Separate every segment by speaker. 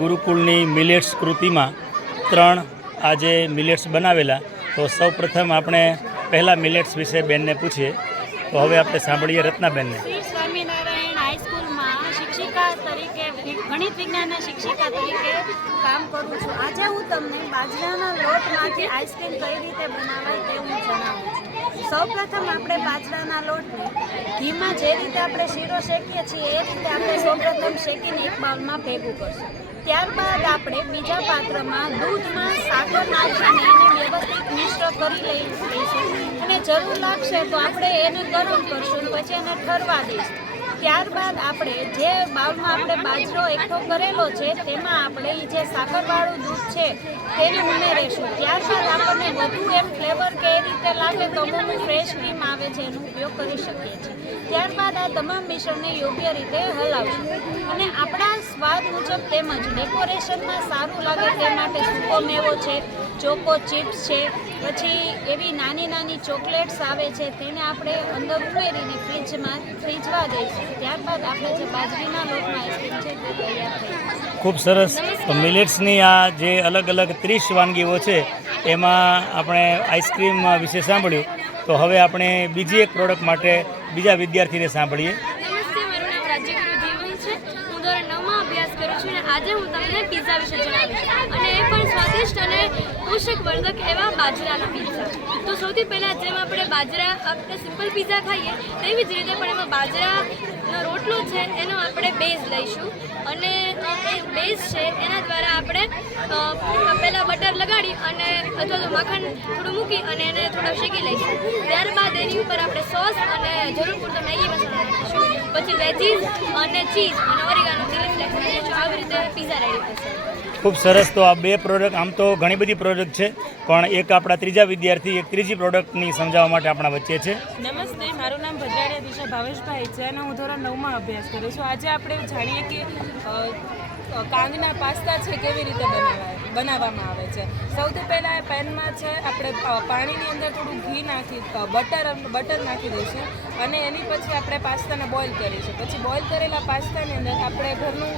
Speaker 1: ગુરુકુળની millets કૃતિમાં ત્રણ આજે millets બનાવેલા. તો સૌ પ્રથમ આપણે પહેલાં મિલેટ્સ વિશે બેનને પૂછીએ. તો હવે આપણે સાંભળીએ રત્નાબેનને.
Speaker 2: શિક્ષિકા તરીકે ગણિત વિજ્ઞાનના શિક્ષિકા તરીકે કામ કરું છું. આજે હું તમને બાજરાના લોટમાંથી આઈસ્ક્રીમ કઈ રીતે બનાવાય તે હું જણાવું છું. સૌપ્રથમ આપણે બાજરાના લોટને ઘીમાં જે રીતે આપણે શીરો શેકીએ છીએ એ રીતે આપણે સૌપ્રથમ શેકીને એક બાઉલમાં ભેગું કરશું. ત્યારબાદ આપણે બીજા પાત્રમાં દૂધમાં સાકર નાખીને એને વ્યવસ્થિત મિશ્ર કરી લઈ લઈશું. અને જરૂર લાગશે તો આપણે એને ગરમ કરશું પછી એને ઠરવા દઈશું. ત્યારબાદ આપણે જે બાઉલમાં આપણે બાજરો એકઠો કરેલો છે, તેમાં આપણે જે સાકરવાળું દૂધ છે, તેને ઉમેરીશું ત્યારબાદ આપણને વધુ એમ ફ્લેવર કે રીતે લાગે તો અમુક ફ્રેશ ક્રીમ આવે છે, એનો ઉપયોગ કરી શકીએ છીએ. ત્યારબાદ આ તમામ મિશ્રણને યોગ્ય રીતે હલાવશું. અને આપણા સ્વાદ મુજબ તેમજ ડેકોરેશનમાં સારું લાગે તે માટે સૂકો મેવો છે ચોકો ચિપ્સ છે પછી એવી નાની નાની ચોકલેટ્સ આવે છે તેને આપણે અંદર ઉમેરીને ફ્રીજમાં ફ્રીજવા દઈશું. ત્યારબાદ આપણે જે બાજરીના લોટમાં આઈસ્ક્રીમ છે તે તૈયાર થઈ
Speaker 1: ખૂબ સરસ. તો મિલેટ્સની આ જે અલગ અલગ ત્રીસ વાનગીઓ છે એમાં આપણે આઈસ્ક્રીમ વિશે સાંભળ્યું. તો હવે આપણે બીજી એક પ્રોડક્ટ માટે બીજા વિદ્યાર્થીને સાંભળીએ.
Speaker 3: રાજ્યગુરુ છે. હું ધોરણ નવમાં અભ્યાસ કરું છું અને આજે હું તમને પિઝા વિશે જણાવીશ. અને એ પણ સ્વાદિષ્ટ અને પોષકવર્ધક એવા બાજરાના પિઝા તો સૌથી પહેલાં જેમ આપણે બાજરા, આપણે સિમ્પલ પિઝા ખાઈએ, તેવી જ રીતે પણ એમાં બાજરાનો રોટલો છે, એનો આપણે બેઝ લઈશું. અને બેઝ છે એના દ્વારા આપણે પહેલાં બટર લગાડી અને અથવા તો માખણ થોડું મૂકી અને એને થોડો શેકી લઈશું. ત્યારબાદ એની ઉપર આપણે સોસ અને જરૂર પૂરતો મેગી મસાલો નાખીશું. પછી વેજીસ અને ચીઝ અને ઓરિગાનો ચીલી ફ્લેક્સ નાખીશું આવી રીતે પીઝા રેડી થશે.
Speaker 1: ખૂબ સરસ. તો આ બે પ્રોડક્ટ આમ તો ઘણી બધી પ્રોડક્ટ છે પણ એક આપણા ત્રીજા વિદ્યાર્થી એક ત્રીજી પ્રોડક્ટની સમજાવવા માટે આપણા વચ્ચે છે.
Speaker 4: નમસ્તે મારું નામ ભદ્રાડિયા દિશા ભાવેશભાઈ છે અને હું ધોરણ નવમાં અભ્યાસ કરું છું. આજે આપણે જાણીએ કે કાંદના પાસ્તા છે, કેવી રીતે બનાવાય, બનાવવામાં આવે છે. સૌથી પહેલાં પેનમાં છે, આપણે પાણીની અંદર થોડું ઘી નાખી બટર બટર નાખી દઈશું અને એની પછી આપણે પાસ્તાને બોઇલ કરીશું. પછી બોઇલ કરેલા પાસ્તાની અંદર આપણે ઘરનું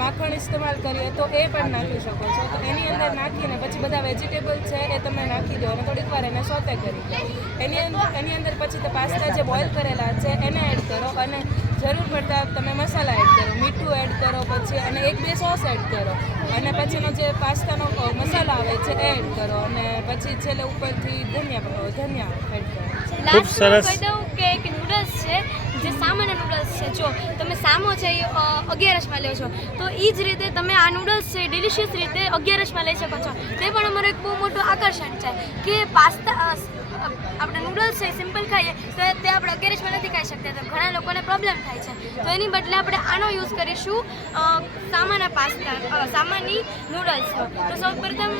Speaker 4: માખણ ઇસ્તેમાલ કરીએ તો એ પણ નાખી શકો છો. તો એની અંદર નાખીને પછી બધા વેજીટેબલ છે એ તમે નાખી દો અને થોડીક વાર એને સોતે કરી દો. એની અંદર એની અંદર પછી તે પાસ્તા જે બોઇલ કરેલા છે એને એડ કરો અને જરૂર પડતા તમે મસાલા એડ કરો મીઠું એડ કરો પછી અને એક બે સોસ એડ કરો અને પછીનો જે પાસ્તાનો મસાલા આવે છે એ એડ કરો અને પછી છેલ્લે ઉપરથી ધનિયા ધનિયા એડ કરો
Speaker 1: ખૂબ સરસ.
Speaker 3: કહી દઉં કે એક નૂડલ્સ છે જે સામાન્ય નૂડલ્સ છે. જો, તમે સામો છે એ અગિયારસમાં લો છો. તો એ જ રીતે તમે આ નૂડલ્સ છે ડિલિશિયસ રીતે અગિયારસમાં લઈ શકો છો. તે પણ અમારું એક બહુ મોટું આકર્ષણ છે કે પાસ્તા આપણે નૂડલ્સ છે સિમ્પલ ખાઈએ તો તે આપણે અગિયારસમાં નથી ખાઈ શકતા. તો ઘણા લોકોને પ્રોબ્લેમ થાય છે. તો એની બદલે આપણે આનો યુઝ કરીશું સામાના પાસ્તા સામાની નૂડલ્સનો તો સૌપ્રથમ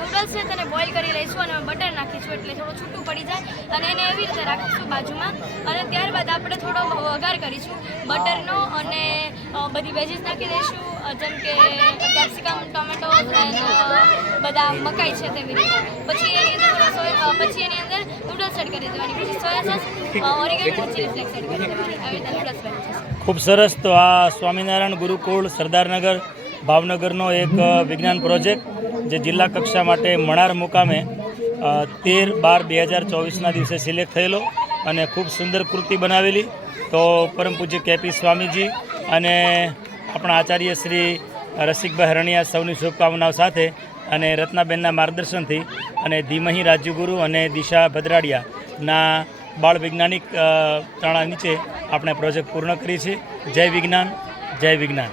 Speaker 3: નૂડલ્સ છે તેને બોઇલ કરી લઈશું અને બટર નાખીશું એટલે થોડું છૂટું પડી જાય અને એને એવી રીતે રાખીશું બાજુમાં અને ત્યારબાદ આપણે થોડો વઘાર કરીશું. બટરનો અને બધી વેજીસ નાખી દઈશું. જેમ કે કેપ્સિકમ ટોમેટો બધા મકાઈ છે તેવી રીતે. પછી એની અંદર પછી એની અંદર નૂડલ્સ એડ કરી દેવાની. પછી soya sauce oregano chilli flakes add કરી દેવાની. આવી રીતે નૂડલ્સ બની જશે
Speaker 1: ખૂબ સરસ. તો આ સ્વામિનારાયણ ગુરુકુળ સરદારનગર ભાવનગરનો એક વિજ્ઞાન પ્રોજેક્ટ જે જિલ્લા કક્ષા માટે મણાર મુકામે તેર બાર બે હજાર ચોવીસના દિવસે સિલેક્ટ થયેલો. અને ખૂબ સુંદર કૃતિ બનાવેલી. તો પરમ પૂજ્ય કેપી સ્વામીજી અને આપણા આચાર્ય શ્રી રસિકભાઈ હરણિયા સૌની શુભકામનાઓ સાથે અને રત્નાબેનના માર્ગદર્શનથી અને ધીમહી રાજ્યગુરુ અને દિશા ભદ્રાડિયાના બાળ વૈજ્ઞાનિક તાણા નીચે આપણે પ્રોજેક્ટ પૂર્ણ કરી છે જય વિજ્ઞાન જય વિજ્ઞાન.